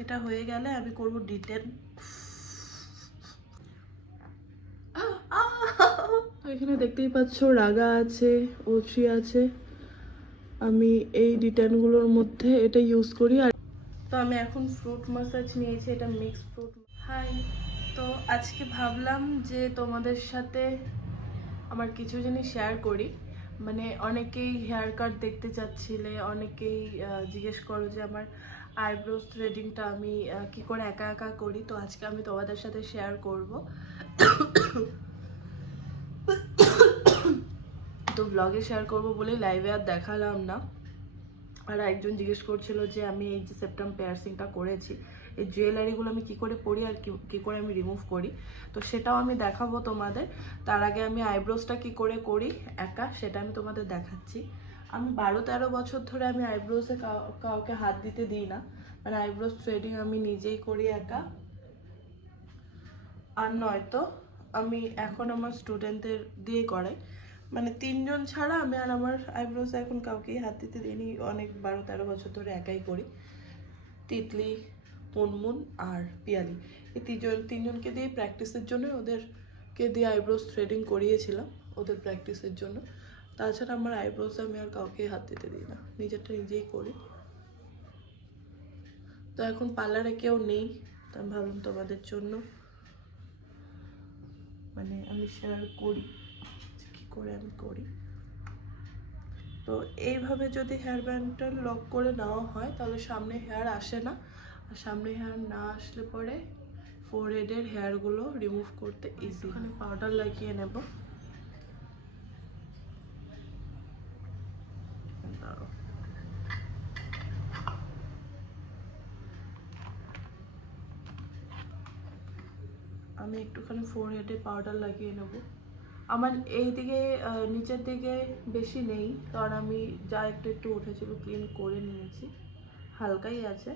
এটা হয়ে গেলে আমি করব ডিটেন। এখানে দেখতেই পাচ্ছ রাগা আছে, ওট্রি আছে। আমি এই ডিটেনগুলোর মধ্যে এটা ইউজ করি। আর তো আমি এখন ফ্রুট মাসাজ নিয়েছি, এটা মিক্স ফ্রুট। হাই, তো আজকে ভাবলাম যে তোমাদের সাথে আমার কিছু জিনিস শেয়ার করি। মানে অনেকেই হেয়ার কাট দেখতে চাচ্ছিলে, অনেকেই জিজ্ঞেস করো যে আমার আইব্রো থ্রেডিংটা আমি কি করে একা একা করি। তো আজকে আমি তোমাদের সাথে শেয়ার করব। তো ব্লগে শেয়ার করব বলেই লাইভে আর দেখালাম না। আর একজন জিজ্ঞেস করছিল যে আমি এই যে সেপ্টাম পিয়ার্সিংটা করেছি, এই জুয়েলারিগুলো আমি কি করে পরি আর কি করে আমি রিমুভ করি, তো সেটাও আমি দেখাবো তোমাদের। তার আগে আমি আইব্রোসটা কি করে করি একা সেটা আমি তোমাদের দেখাচ্ছি। আমি 12-13 বছর ধরে আমি আইব্রোসে কাউকে হাত দিতে দিই না। মানে আইব্রোস থ্রেডিং আমি নিজেই করি একা। আর নয়তো আমি এখন আমার স্টুডেন্টদের দিয়ে করাই। মানে 3 জন ছাড়া আমি আর আমার আইব্রোস এখন কাউকেই হাত দিতে দিইনি। অনেক 12-13 বছর ধরে একাই করি। তিতলি, মুনমুন আর পিয়ালি, এই তিনজনকে দিয়ে প্র্যাকটিসের জন্য ওদেরকে দিয়ে আইব্রোস থ্রেডিং করিয়েছিলাম ওদের প্র্যাকটিসের জন্য। তাছাড়া আমার আইব্রোস আমি আর কাউকে হাত দিতে দিই না, নিজেরটা নিজেই করি। তো এখন পার্লারে কেউ নেই, তো আমি ভাবলাম তোমাদের জন্য মানে আমি শেয়ার করি কি করে আমি করি। তো এইভাবে যদি হেয়ার ব্যান্ডটা লক করে নেওয়া হয় তাহলে সামনে হেয়ার আসে না। আর সামনে হেয়ার না আসলে পরে ফোরহেডের হেয়ারগুলো রিমুভ করতে ইজি। এখানে পাউডার লাগিয়ে নেব। আমি একটুখানি ফোরহেডে পাউডার লাগিয়ে নেব। আমার এই দিকে নিচের দিকে বেশি নেই, কারণ আমি যা একটু একটু উঠেছিল ক্লিন করে নিয়েছি, হালকাই আছে।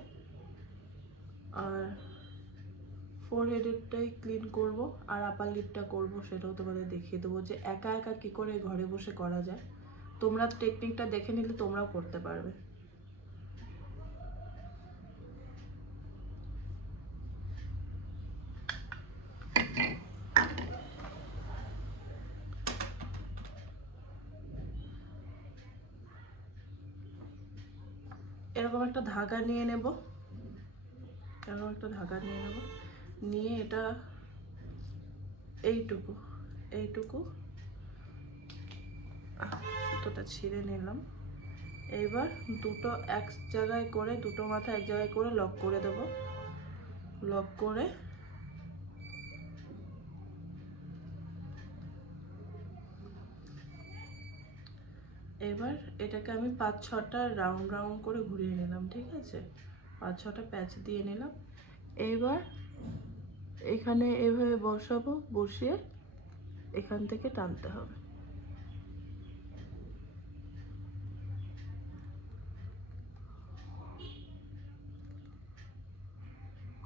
আর ফোরহেডেরটাই ক্লিন করব, আর আপার লিপটা করব, সেটাও তোমাদের দেখিয়ে দেবো যে একা একা কি করে ঘরে বসে করা যায়। তোমরা টেকনিকটা দেখে নিলে তোমরাও করতে পারবে। এরকম একটা ধাগা নিয়ে নেব, নিয়ে এটা এইটুকু সুতোটা ছিঁড়ে নিলাম। এইবার দুটো এক জায়গায় করে, দুটো মাথা এক জায়গায় করে লক করে দেব। লক করে এবার এটাকে আমি 5-6টা রাউন্ড রাউন্ড করে ঘুরিয়ে নিলাম। ঠিক আছে, 5-6টা প্যাচ দিয়ে নিলাম। এইবার এখানে এভাবে বসাবো, বসিয়ে এখান থেকে টানতে হবে।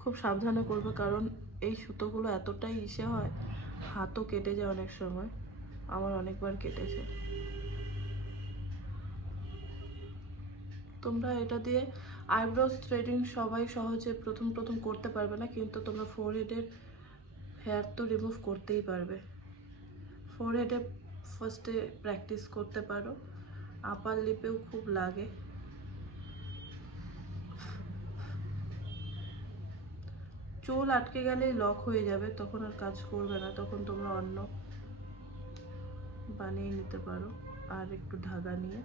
খুব সাবধানে করবে, কারণ এই সুতোগুলো এতটাই ইসে হয়, হাতও কেটে যায় অনেক সময়। আমার অনেকবার কেটেছে। তোমরা এটা দিয়ে আইব্রোস থ্রেডিং সবাই সহজে প্রথম প্রথম করতে পারবে না, কিন্তু তোমরা ফোরহেডের হেয়ার তো রিমুভ করতেই পারবে। ফোরহেডে ফার্স্টে প্র্যাকটিস করতে পারো, আপার লিপেও খুব লাগে। চুল আটকে গেলেই লক হয়ে যাবে, তখন আর কাজ করবে না, তখন তোমরা অন্য বানিয়ে নিতে পারো। আর একটু ধাগা নিয়ে,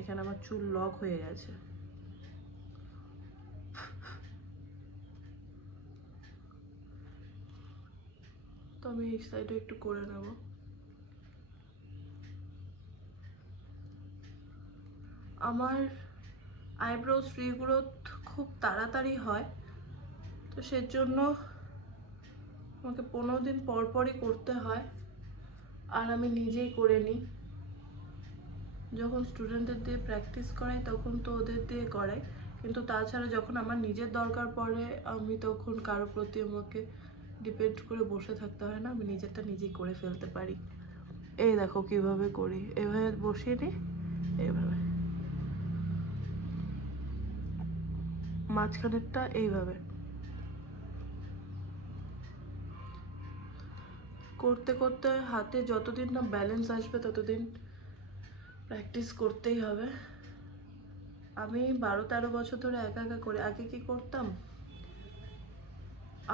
এখানে আমার চুল লক হয়ে গেছে। তো আমি এই সাইডে একটু করে নেব। আমার আইব্রোস রিগ্রোথ খুব তাড়াতাড়ি হয়, তো সেজন্য আমাকে 15 দিন পর পরই করতে হয়। আর আমি নিজেই করে নিই। যখন স্টুডেন্টদের দিয়ে প্র্যাকটিস করাই তখন তো ওদের দিয়ে করাই, কিন্তু তাছাড়া যখন আমার নিজের দরকার পড়ে আমি তখন কারোর প্রতি আমাকে ডিপেন্ড করে বসে থাকতে হয় না, আমি নিজেরটা নিজেই করে ফেলতে পারি। এই দেখো কিভাবে করি, এভাবে বসিয়ে নিই, এইভাবে মাঝখানেরটা এইভাবে করতে করতে হাতে যতদিন না ব্যালেন্স আসবে ততদিন প্র্যাকটিস করতেই হবে। আমি 12-13 বছর ধরে একা একা করে, আগে কি করতাম,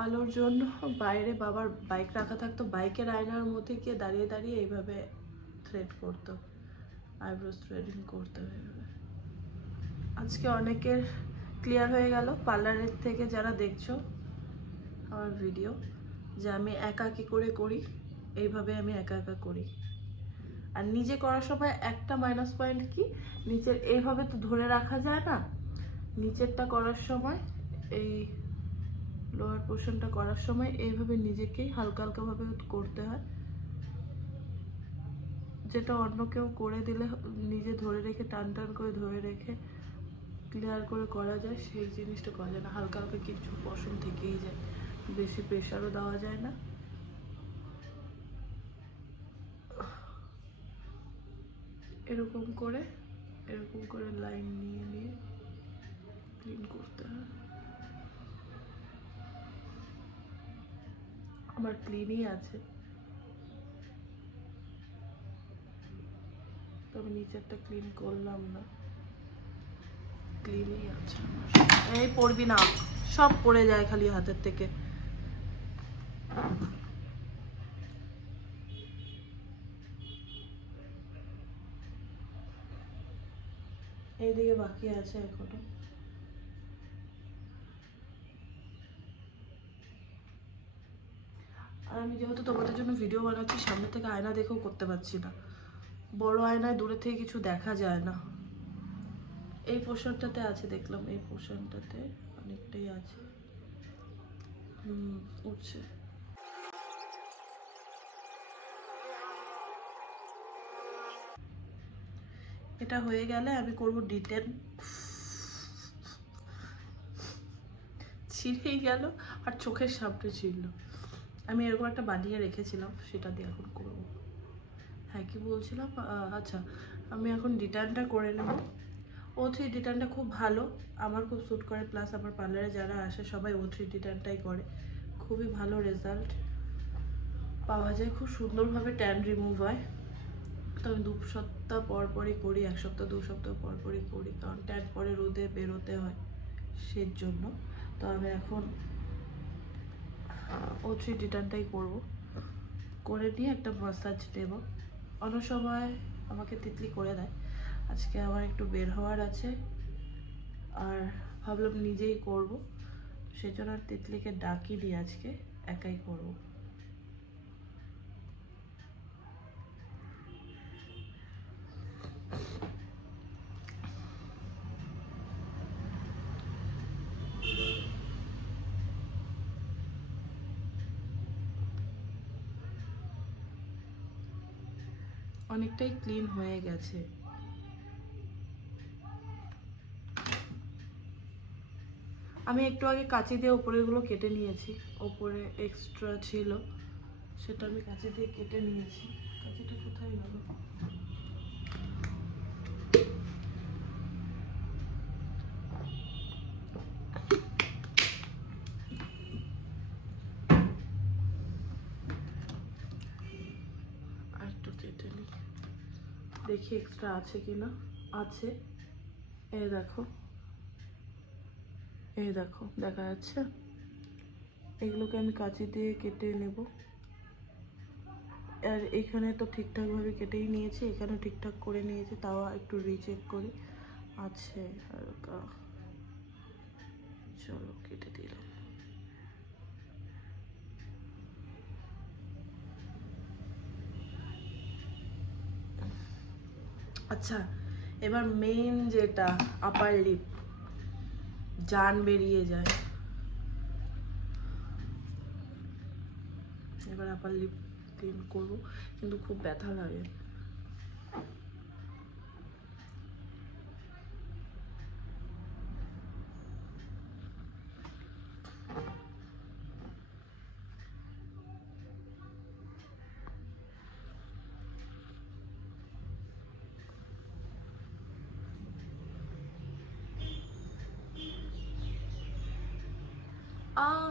আলোর জন্য বাইরে বাবার বাইক রাখা থাকতো, বাইকের আয়নার মধ্যে গিয়ে দাঁড়িয়ে দাঁড়িয়ে এইভাবে থ্রেড করতো, আইব্রোস থ্রেডিং করতে হবে। আজকে অনেকের ক্লিয়ার হয়ে গেল পার্লারের থেকে যারা দেখছো আমার ভিডিও, যে আমি একা কি করে করি। এইভাবে আমি একা একা করি। আর নিজে করার সময় একটা মাইনাস পয়েন্ট কি, নিচের এইভাবে তো ধরে রাখা যায় না, নিচেরটা করার সময় এই লোয়ার পোর্শনটা করার সময় এইভাবে নিজেকেই হালকা হালকা ভাবে করতে হয়, যেটা অন্য কেউ করে দিলে নিজে ধরে রেখে টান টান করে ধরে রেখে ক্লিয়ার করে করা যায়, সেই জিনিসটা করা যায় না। হালকা হালকা কিছু পোর্শন থেকেই যায়, বেশি প্রেশারও দেওয়া যায় না। এরকম করে লাইন নিয়ে নিয়ে ক্লিন করতে হয়। আমার ক্লিনই আছে, তবে নিচেরটা ক্লিন করলাম না, ক্লিনই আছে। এই পড়বি না, সব পড়ে যায় খালি হাতের থেকে। এইদিকে বাকি আছে এখনো। আর আমি যেহেতু তোমাদের জন্য ভিডিও বানাচ্ছি, সামনে থেকে আয়না দেখেও করতে পারছি না, বড় আয়নায় দূরে থেকে কিছু দেখা যায় না। এই পোর্শনটাতে আছে দেখলাম, এই পোর্শনটাতে অনেকটাই আছে, উঠছে। এটা হয়ে গেলে আমি করব D10। ছিঁড়েই গেল আর চোখের সামনে ছিল, আমি এরকম একটা বানিয়ে রেখেছিলাম, সেটা দিয়ে এখন করব। হ্যাঁ কি বলছিলাম, আচ্ছা আমি এখন D10টা করে নেব। O3 D10টা খুব ভালো, আমার খুব স্যুট করে, প্লাস আমার পার্লারে যারা আসে সবাই O3 D10টাই করে, খুবই ভালো রেজাল্ট পাওয়া যায়, খুব সুন্দরভাবে ট্যান রিমুভ হয়। তো আমি 2 সপ্তাহ পর পরই করি, 1 সপ্তাহ 2 সপ্তাহ পর পরই করি, কারণ ট্যান পরে রোদে বেরোতে হয় সেই জন্য। তো আমি এখন O3 D10টাই করবো, করে নিয়ে একটা মাসাজ দেব। অন্য সময় আমাকে তিতলি করে দেয়, আজকে আমার একটু বের হওয়ার আছে আর ভাবলাম নিজেই করব, সেজন্য আর তিতলিকে ডাকিনি, আজকে একাই করব। অনেকটাই ক্লিন হয়ে গেছে। আমি একটু আগে কাঁচি দিয়ে উপরেগুলো কেটে নিয়েছি, উপরে এক্সট্রা ছিল সেটা আমি কাঁচি দিয়ে কেটে নিয়েছি। কাঁচিটা কোথায় গেল? আর একটু কেটে নিই, দেখি এক্সট্রা আছে কিনা। আছে, এই দেখো, এই দেখো দেখা যাচ্ছে। এগুলোকে আমি কাঁচি দিয়ে কেটে নেব। আর এখানে তো ঠিকঠাকভাবে কেটেই নিয়েছি, এখানে ঠিকঠাক করে নিয়েছি, তাও একটু রিচেক করি, আছে হালকা। চলো কেটে দিলাম। আচ্ছা এবার মেইন যেটা, আপার লিপ, জান বেরিয়ে যায়। এবার আপার লিপ ক্লিন করবো, কিন্তু খুব ব্যথা লাগে। আহ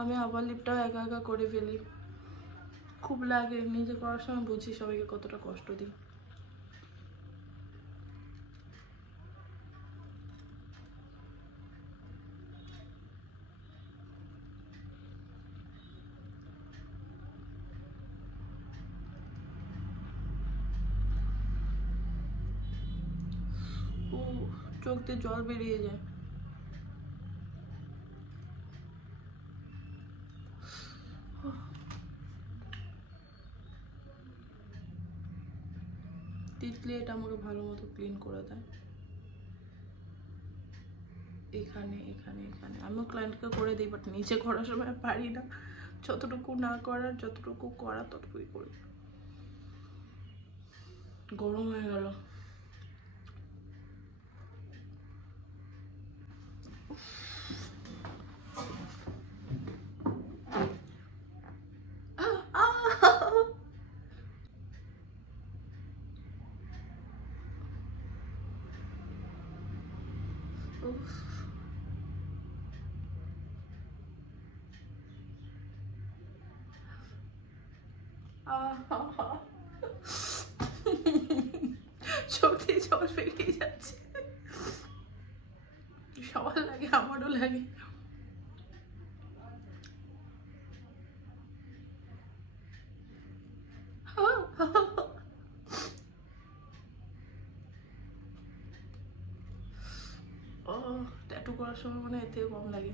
আমি আবার লিপটাও একা একা করে ফেলি, খুব লাগে। নিজে করার সময় বুঝি সবাইকে কতটা কষ্ট দিই। ও চোখ দিয়ে জল বেরিয়ে যায়। তিতলি এটা আমাকে ভালো মতো ক্লিন করে দেয় এখানে এখানে এখানে। আমিও ক্লায়েন্টকে করে দিই, বাট নিচে করার সময় পারি না। যতটুকু না করার, যতটুকু করা ততটুকুই করি। গরম হয়ে গেল। চোখ দিয়ে জল বেরিয়ে যাচ্ছে। সবার লাগে, আমারও লাগে। ও ট্যাটু করার সময় মানে এর থেকে কম লাগে।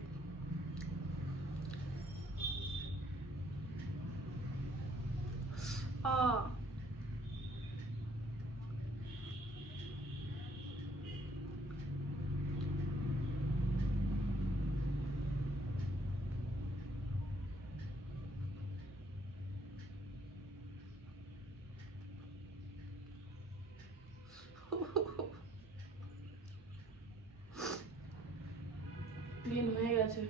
ক্লিন হয়ে গেছে।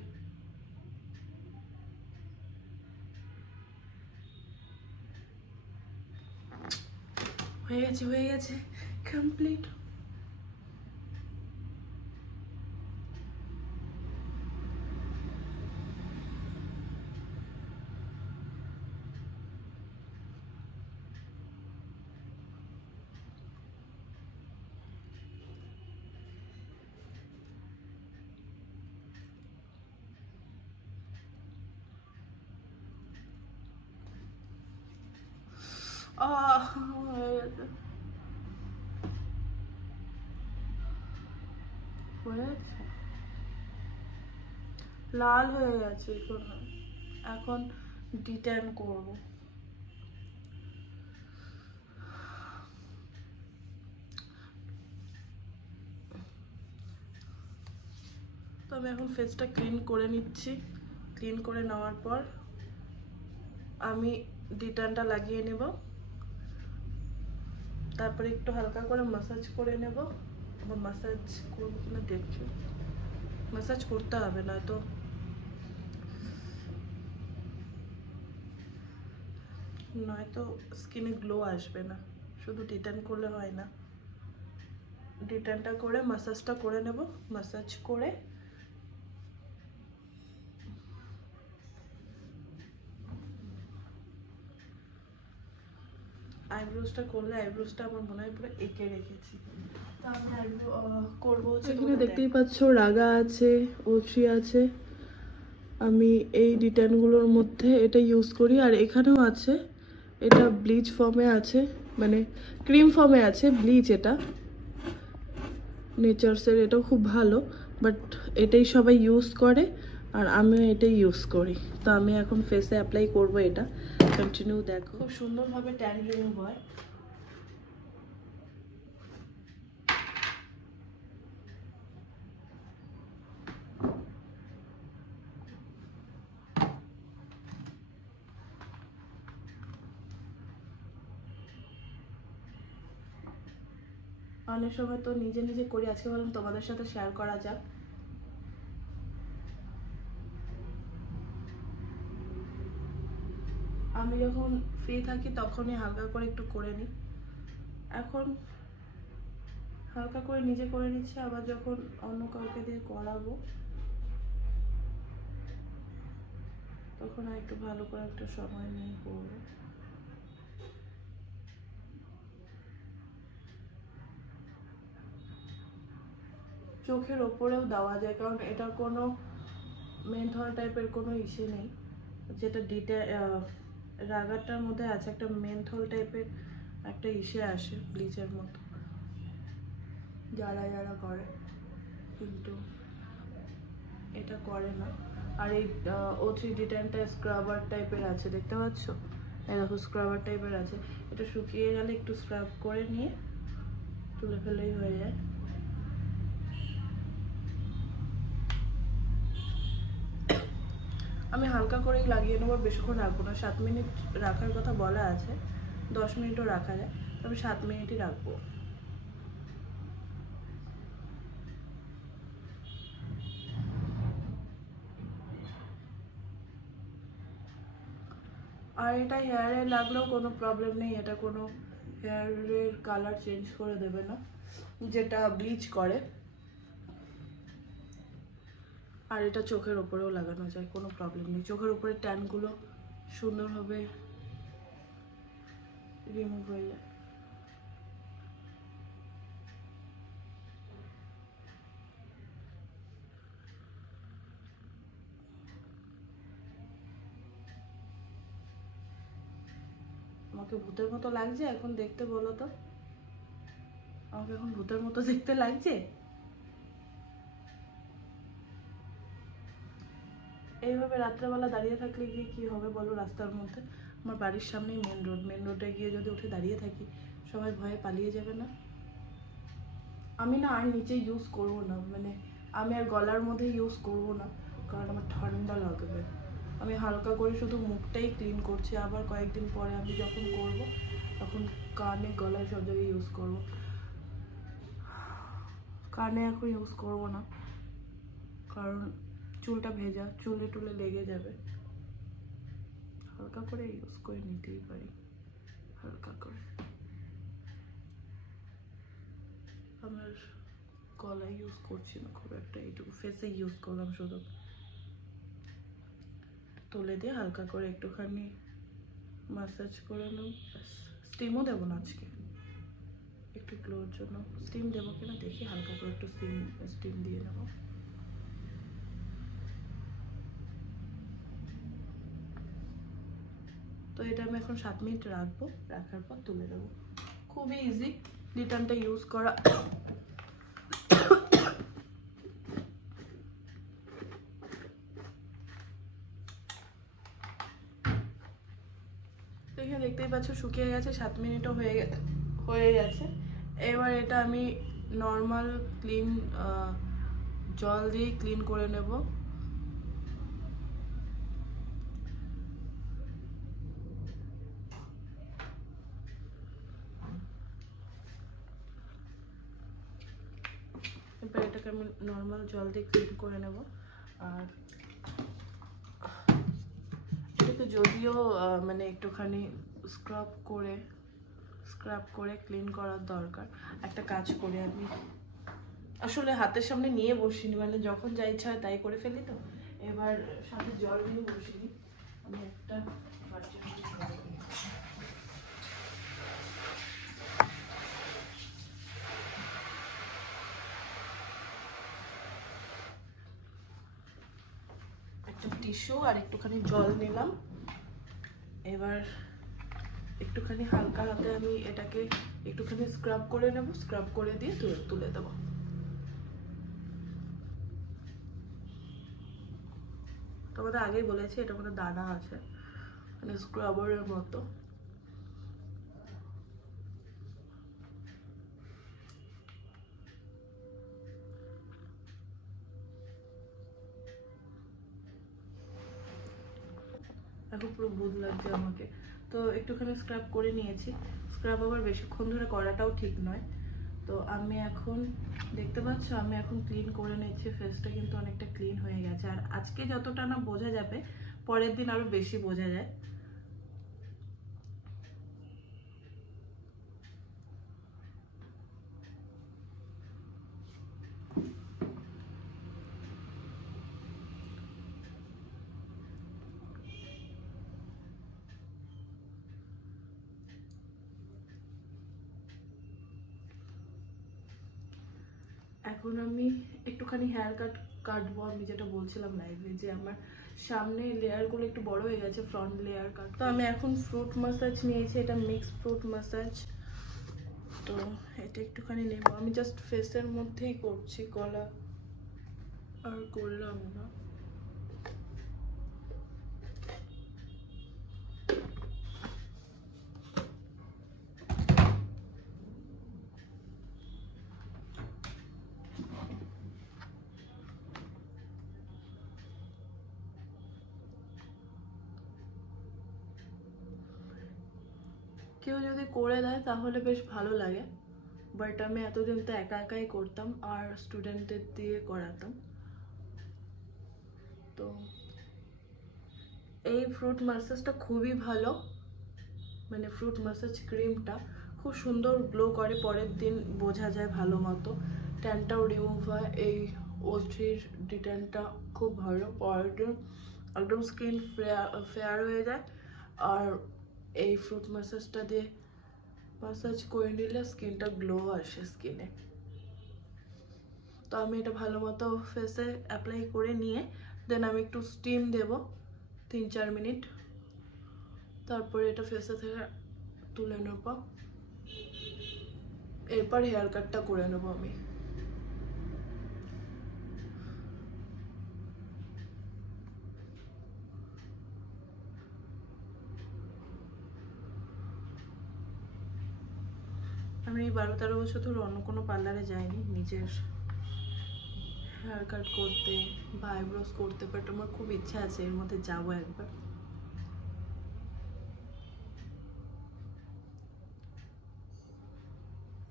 হয়ে গেছে, হয়ে গেছে, কমপ্লিট। হয়ে গেছে, হয়ে গেছে। লাল হয়ে গেছে। এখন ডিট্যান করবো। তো আমি এখন ফেসটা ক্লিন করে নিচ্ছি। ক্লিন করে নেওয়ার পর আমি ডিট্যানটা লাগিয়ে নেব। তারপরে একটু হালকা করে ম্যাসাজ করে নেব। আবার ম্যাসাজ করবো কিনা দেখছি। ম্যাসাজ করতে হবে, নয়তো স্কিনে গ্লো আসবে না। শুধু ডিট্যান করলে হয় না। ডিট্যানটা করে ম্যাসাজটা করে নেব। ম্যাসাজ করে আইব্রোজটা করলে, আইব্রোজটা আমার মনে হয় পুরো এঁকে রেখেছি। এখানে দেখতেই পাচ্ছ রাগা আছে, ওথ্রি আছে। আমি এই ডিটেনগুলোর মধ্যে এটা ইউজ করি। আর এখানেও আছে, এটা ব্লিচ ফর্মে আছে, মানে ক্রিম ফর্মে আছে ব্লিচ। এটা নেচার্সের, এটাও খুব ভালো, বাট এটাই সবাই ইউজ করে আর আমিও এটাই ইউজ করি। তো আমি এখন ফেসে অ্যাপ্লাই করব এটা। কন্টিনিউ দেখো, খুব সুন্দরভাবে ট্যান রিমুভ হয়। অনেক সময় তো নিজে নিজে করি, আজকে বললাম তোমাদের সাথে শেয়ার করা যাক। আমি যখন ফ্রি থাকি তখনই হালকা করে একটু করে নিই। এখন হালকা করে নিজে করে নিচ্ছি, আবার যখন অন্য কাউকে দিয়ে করাবো তখন আর একটু ভালো করে একটা সময় নিয়ে করবো। চোখের ওপরেও দেওয়া যায়, কারণ এটা কোনো মেন্থল টাইপের কোনো ইসে নেই, যেটা রাগারটার মধ্যে আছে একটা মেন্থল টাইপের একটা ইসে আসে ব্লিচের মতো, যারা যারা করে, কিন্তু এটা করে না। আর এই O3 ডিটেনটা স্ক্রাবার টাইপের আছে, দেখতে পাচ্ছ? এই দেখো স্ক্রাবার টাইপের আছে, এটা শুকিয়ে গেলে একটু স্ক্রাব করে নিয়ে তুলে ফেলেই হয়ে যায়। আমি হালকা করেই লাগিয়ে নেবো, বেশিক্ষণ রাখবো না। 7 মিনিট রাখার কথা বলা আছে, 10 মিনিটও রাখা যায়, তবে 7 মিনিটই রাখবো। আর এটা হেয়ারে লাগলেও কোনো প্রবলেম নেই, এটা কোনো হেয়ারের কালার চেঞ্জ করে দেবে না যেটা ব্লিচ করে। আর এটা চোখের ওপরেও লাগানো যায়, কোনো প্রবলেম নেই। চোখের উপরে ট্যানগুলো সুন্দরভাবে রিমুভ হয়ে যায়। আমাকে ভূতের মতো লাগছে এখন দেখতে, বলো তো? আমাকে এখন ভূতের মতো দেখতে লাগছে? এইভাবে রাত্রেবেলা দাঁড়িয়ে থাকলে গিয়ে কি হবে বলো রাস্তার মধ্যে? আমার বাড়ির সামনেই মেন রোডে গিয়ে যদি উঠে দাঁড়িয়ে থাকি, সবাই ভয়ে পালিয়ে যাবে না? আমি না আর নিচে ইউজ করবো না, মানে আমি আর গলার মধ্যে ইউজ করবো না, কারণ আমার ঠান্ডা লাগবে। আমি হালকা করে শুধু মুখটাই ক্লিন করছি, আবার কয়েকদিন পরে আমি যখন করব তখন কানে গলায় সব জায়গায় ইউজ করবো। কানে এখন ইউজ করবো না, কারণ চুলটা ভেজা, চুলে টুলে লেগে যাবে। হালকা করে ইউজ করে নিতেই পারি, হালকা করে। আমার গলায় ইউজ করছি না খুব একটা, এইটুকু ফেসে ইউজ করলাম শুধু। তুলে দিয়ে হালকা করে একটুখানি মাসাজ করে নেব, স্টিমও দেবো না আজকে, একটু গ্লোর জন্য স্টিম দেবো কিনা দেখি, হালকা করে একটু স্টিম দিয়ে নেবো। তো এটা আমি এখন 7 মিনিট রাখবো, রাখার পর তুলে দেবো। খুবই ইজি লিটনটা ইউজ করা। এখানে দেখতেই পাচ্ছ শুকিয়ে গেছে, 7 মিনিটও হয়ে গেছে। এবার এটা আমি নর্মাল ক্লিন জল দিয়ে ক্লিন করে নেব। এবার এটাকে আমি নর্মাল জল দিয়ে ক্লিন করে নেব। আর এটাকে যদিও মানে একটুখানি স্ক্রাব করে ক্লিন করার দরকার। একটা কাজ করে আমি আসলে হাতের সামনে নিয়ে বসিনি, মানে যখন যা ইচ্ছা হয় তাই করে ফেলি, তো এবার সাথে জল নিয়ে বসিনি, আমি একটা টিস্যু আর একটুখানি জল নিলাম। এবার একটুখানি হালকা হাতে আমি এটাকে একটুখানি স্ক্রাব করে নেব, স্ক্রাব করে দিয়ে তুলে দেবো। তোমাদের আগেই বলেছি এটা মধ্যে দানা আছে, মানে স্ক্রাবারের মতো। এখন পুরো ভূত লাগছে আমাকে। তো একটুখানি স্ক্রাব করে নিয়েছি, স্ক্রাব আবার বেশিক্ষণ ধরে করাটাও ঠিক নয়। তো আমি এখন দেখতে পাচ্ছ আমি এখন ক্লিন করে নিচ্ছি, ফেসটা কিন্তু অনেকটা ক্লিন হয়ে গেছে। আর আজকে যতটা না বোঝা যাবে, পরের দিন আরো বেশি বোঝা যায়। এখন আমি একটুখানি হেয়ার কাটবো। আমি যেটা বলছিলাম লাইভে যে আমার সামনে লেয়ারগুলো একটু বড় হয়ে গেছে, ফ্রন্ট লেয়ার কাট। তো আমি এখন ফ্রুট মাসাজ নিয়েছি, এটা মিক্স ফ্রুট মাসাজ। তো এটা একটুখানি নেব, আমি জাস্ট ফেসের মধ্যেই করছি, গলা আর করলাম না। কেউ যদি করে দেয় তাহলে বেশ ভালো লাগে, বাট আমি এতদিন তো একা একাই করতাম আর স্টুডেন্টদের দিয়ে করাতাম। তো এই ফ্রুট মাসাজটা খুবই ভালো, মানে ফ্রুট মাসাজ ক্রিমটা খুব সুন্দর গ্লো করে, পরের দিন বোঝা যায় ভালো মতো, ট্যানটাও রিমুভ হয়। এই O3-র ডিট্যানটা খুব ভালো, পরের দিন একদম স্কিন ফেয়ার হয়ে যায়। আর এই ফ্রুট মাসাজটা দিয়ে মাসাজ করে নিলে স্কিনটা গ্লো আসে স্কিনে। তো আমি এটা ভালো মতো ফেসে অ্যাপ্লাই করে নিয়ে দেন আমি একটু স্টিম দেব 3-4 মিনিট, তারপরে এটা ফেসে থেকে তুলে নেব। এরপর হেয়ার কাটটা করে নেব আমি। আমি 12-13 বছর ধরে অন্য কোনো পার্লারে যাইনি নিজের হেয়ার কাট করতে বা আইব্রোস করতে, বাট আমার খুব ইচ্ছা আছে এর মধ্যে যাবো একবার।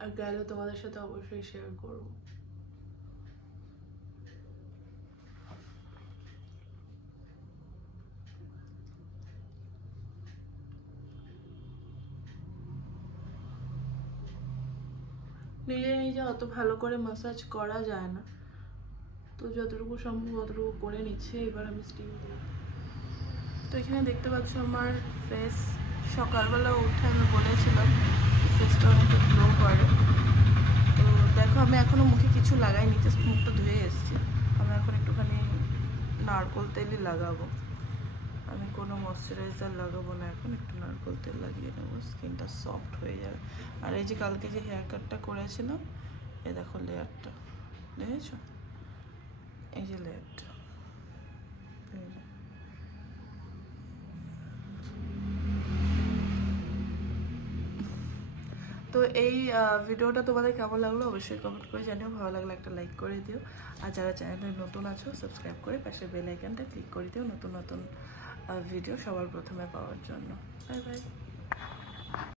আর গেলে তোমাদের সাথে অবশ্যই শেয়ার করবো। নিজে নিজে অত ভালো করে মাসাজ করা যায় না, তো যতটুকু সম্ভব অতটুকু করে নিচ্ছে। এবার আমি স্টিম দিই। তো এখানে দেখতে পাচ্ছ আমার ফেস, সকালবেলা উঠে আমি বলেছিলাম ফেসটা অনেকটা গ্লো করে। তো দেখো আমি এখনও মুখে কিছু লাগাইনি, জাস্ট মুখটা ধুয়ে এসেছি। আমি এখন একটুখানি নারকোল তেলই লাগাবো, আমি কোনো ময়শ্চারাইজার লাগাবো না এখন, একটু নারকোল তেল লাগিয়ে নেবো, স্কিনটা সফট হয়ে যাবে। আর এই যে কালকে যে হেয়ার কাটটা করেছিলাম, এই দেখো লেয়ারটা, দেখেছো এই যে লেয়ারটা, তো এই ভিডিওটা তোমাদের কেমন লাগলো অবশ্যই কমেন্ট করে জানিও, ভালো লাগলে একটা লাইক করে দিও। আর যারা চ্যানেলে নতুন আছো সাবস্ক্রাইব করে পাশে বেল আইকনটা ক্লিক করে দিও নতুন নতুন ভিডিও সবার প্রথমে পাওয়ার জন্য। Bye bye.